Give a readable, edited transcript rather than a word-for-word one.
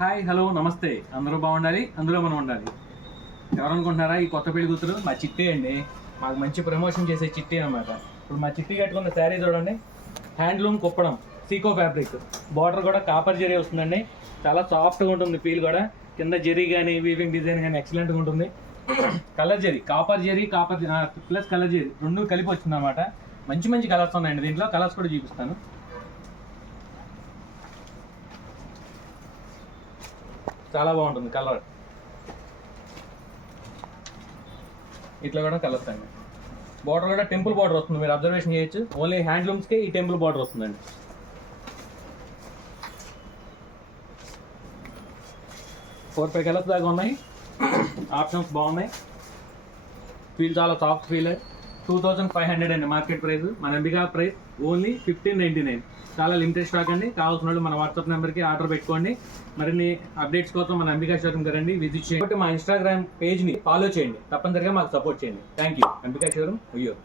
Hi hello నమస్తే, అందరూ బాగుండాలి, అందులో మనం ఉండాలి. ఎవరు అనుకుంటున్నారా ఈ కొత్త పెళ్లి కూతురు? మా చిట్టి అండి. మాకు మంచి ప్రమోషన్ చేసే చిట్టి అనమాట. ఇప్పుడు మా చిట్టి కట్టుకున్న శారీ చూడండి, handloom Kuppadam, Seeko fabric, border కూడా కాపర్ జరీ వస్తుందండి. చాలా సాఫ్ట్గా ఉంటుంది, ఫీల్ కూడా కింద జరీ కానీ వీవింగ్ డిజైన్ కానీ ఎక్సలెంట్గా ఉంటుంది. Colour zari, copper plus colour zari రెండు కలిపి వచ్చింది అనమాట. మంచి మంచి కలర్స్ ఉన్నాయండి దీంట్లో. కలర్స్ కూడా చూపిస్తాను. చాలా బాగుంటుంది కలర్. ఇట్లా కూడా కలర్స్ అండి. బార్డర్ కూడా టెంపుల్ బార్డర్ వస్తుంది, మీరు అబ్జర్వేషన్ చేయొచ్చు. ఓన్లీ హ్యాండ్లూమ్స్కే ఈ టెంపుల్ బార్డర్ వస్తుందండి. 4-5 కలర్స్ దాకా ఉన్నాయి. ఆప్షన్స్ బాగున్నాయి. ఫీల్ చాలా సాఫ్ట్ ఫీల్. 2500 అండి మార్కెట్ ప్రైస్. మన ఎంబికా ప్రైస్ ఓన్లీ 1599. చాలా లిమిటెడ్ స్టాక్ అండి. కావాల్సిన వాళ్ళు మన వాట్సాప్ నెంబర్కి ఆర్డర్ పెట్టుకోండి. మరిన్ని అప్డేట్స్ కోసం మన ఎంబికా షోరూమ్ రండి, విజిట్ చేయండి. మా ఇన్స్టాగ్రామ్ పేజ్ని ఫాలో చేయండి, తప్పనిసరిగా మాకు సపోర్ట్ చేయండి. Thank you. Ambika showroom Uyyuru.